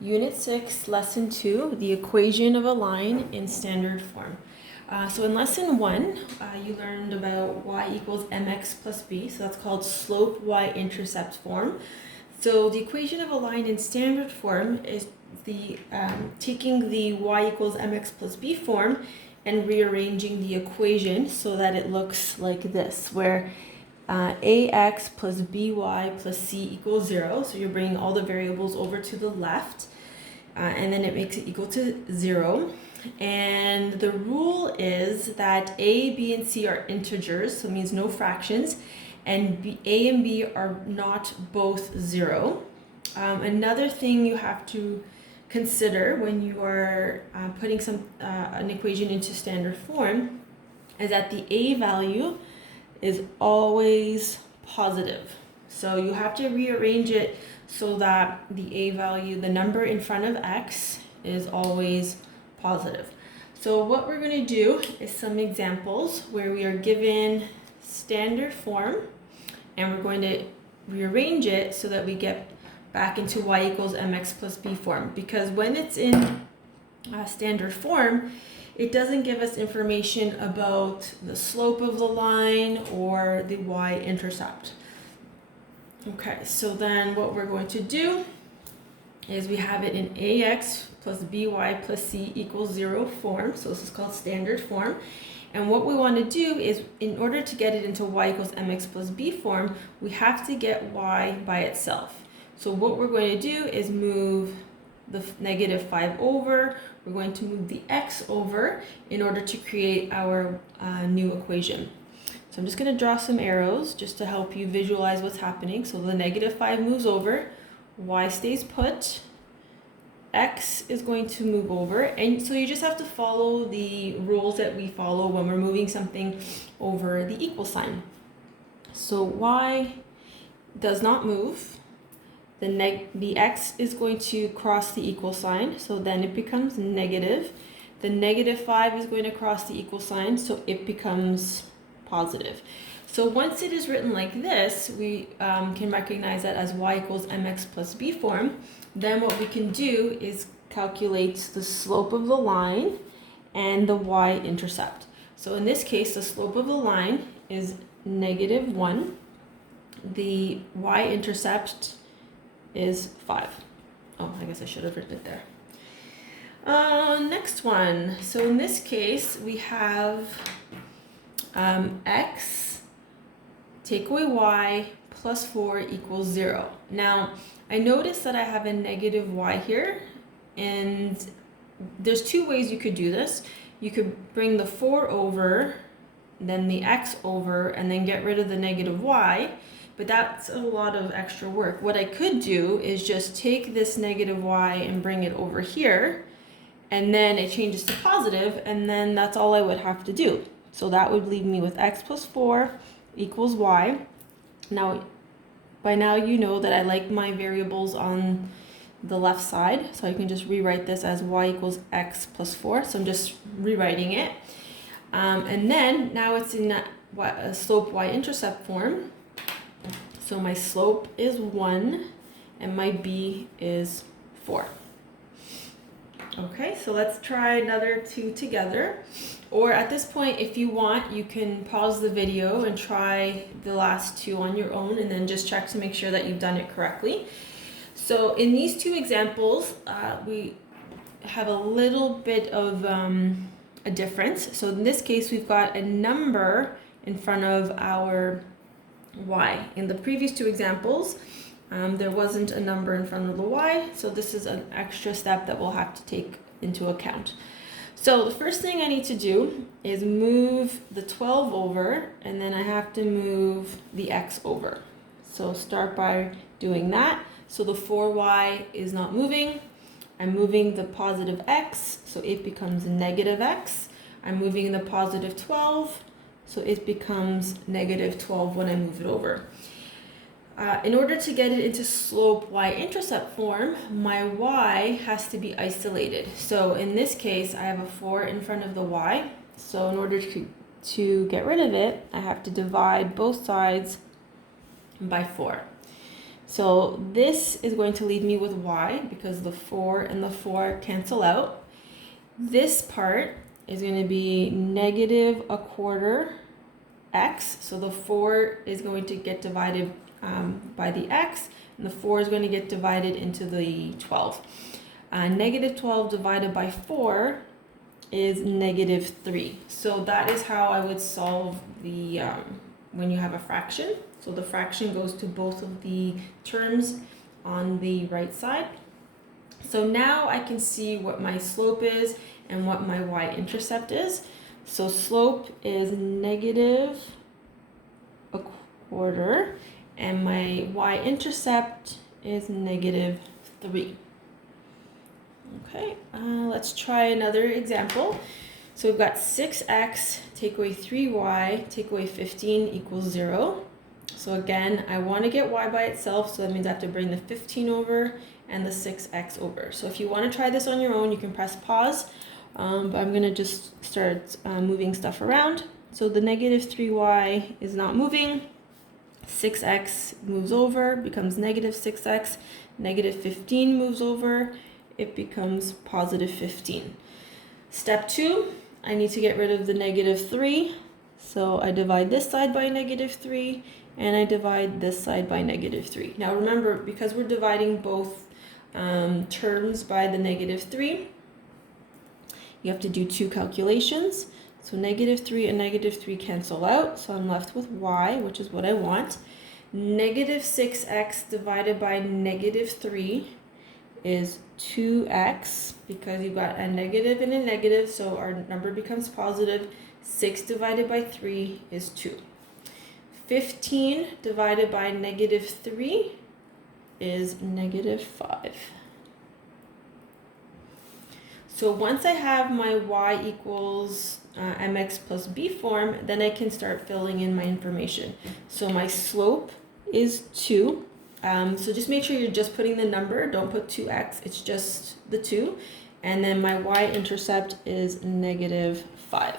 Unit 6, Lesson 2, the equation of a line in standard form. So in Lesson 1, you learned about y equals mx plus b, so that's called slope y-intercept form. So the equation of a line in standard form is the taking the y equals mx plus b form and rearranging the equation so that it looks like this, where ax plus by plus c equals 0. So you're bringing all the variables over to the left, and then it makes it equal to 0. And the rule is that a, b, and c are integers, so it means no fractions, and a and b are not both 0. Another thing you have to consider when you are putting an equation into standard form is that the a value is always positive. So you have to rearrange it so that the a value, the number in front of x, is always positive. So what we're going to do is some examples where we are given standard form and we're going to rearrange it so that we get back into y equals mx plus b form, because when it's in standard form, it doesn't give us information about the slope of the line or the y-intercept. Okay, so then what we're going to do is we have it in ax plus by plus c equals 0 form. So this is called standard form. And what we want to do is, in order to get it into y equals mx plus b form, we have to get y by itself. So what we're going to do is move the negative 5 over. We're going to move the x over in order to create our new equation. So I'm just going to draw some arrows just to help you visualize what's happening. So the negative 5 moves over, y stays put, x is going to move over, and so you just have to follow the rules that we follow when we're moving something over the equal sign. So y does not move. The x is going to cross the equal sign, so then it becomes negative. The negative 5 is going to cross the equal sign, so it becomes positive. So once it is written like this, we can recognize that as y equals mx plus b form. Then what we can do is calculate the slope of the line and the y-intercept. So in this case, the slope of the line is negative 1. The y-intercept is 5. Oh, I guess I should have written it there. Next one. So in this case, we have x take away y plus 4 equals 0. Now, I notice that I have a negative y here, and there's two ways you could do this. You could bring the 4 over, then the x over, and then get rid of the negative y, but that's a lot of extra work. What I could do is just take this negative y and bring it over here, and then it changes to positive, and then that's all I would have to do. So that would leave me with x plus 4 equals y. Now, by now you know that I like my variables on the left side, so I can just rewrite this as y equals x plus 4. So I'm just rewriting it. And then now it's in a slope y-intercept form. So my slope is 1 and my b is 4. Okay, so let's try another two together. Or at this point, if you want, you can pause the video and try the last two on your own and then just check to make sure that you've done it correctly. So in these two examples, we have a little bit of a difference. So in this case, we've got a number in front of our y. In the previous two examples, there wasn't a number in front of the y, so this is an extra step that we'll have to take into account. So the first thing I need to do is move the 12 over, and then I have to move the x over. So start by doing that. So the 4y is not moving. I'm moving the positive x, so it becomes negative x. I'm moving the positive 12, so it becomes negative 12 when I move it over. In order to get it into slope y-intercept form, my y has to be isolated. So in this case, I have a 4 in front of the y. So in order to get rid of it, I have to divide both sides by 4. So this is going to leave me with y because the 4 and the 4 cancel out. This part is going to be negative a quarter x. So the 4 is going to get divided by the x, and the 4 is going to get divided into the 12. Negative 12 divided by 4 is negative 3. So that is how I would solve the when you have a fraction. So the fraction goes to both of the terms on the right side. So now I can see what my slope is and what my y-intercept is. So slope is negative a quarter, and my y-intercept is negative 3. Okay, let's try another example. So we've got 6x, take away 3y, take away 15 equals 0. So again, I want to get y by itself, so that means I have to bring the 15 over and the 6x over. So if you want to try this on your own, you can press pause, but I'm going to just start moving stuff around. So the negative 3y is not moving, 6x moves over, becomes negative 6x, negative 15 moves over, it becomes positive 15. Step 2, I need to get rid of the negative 3. So I divide this side by negative 3, and I divide this side by negative 3. Now remember, because we're dividing both terms by the negative 3, you have to do 2 calculations. So negative 3 and negative 3 cancel out, so I'm left with y, which is what I want. Negative 6x divided by negative 3 is 2x, because you've got a negative and a negative, so our number becomes positive. 6 divided by 3 is 2. 15 divided by negative 3 is negative 5. So once I have my y equals mx plus b form, then I can start filling in my information. So my slope is 2. So just make sure you're just putting the number, don't put 2x, it's just the 2. And then my y-intercept is negative 5.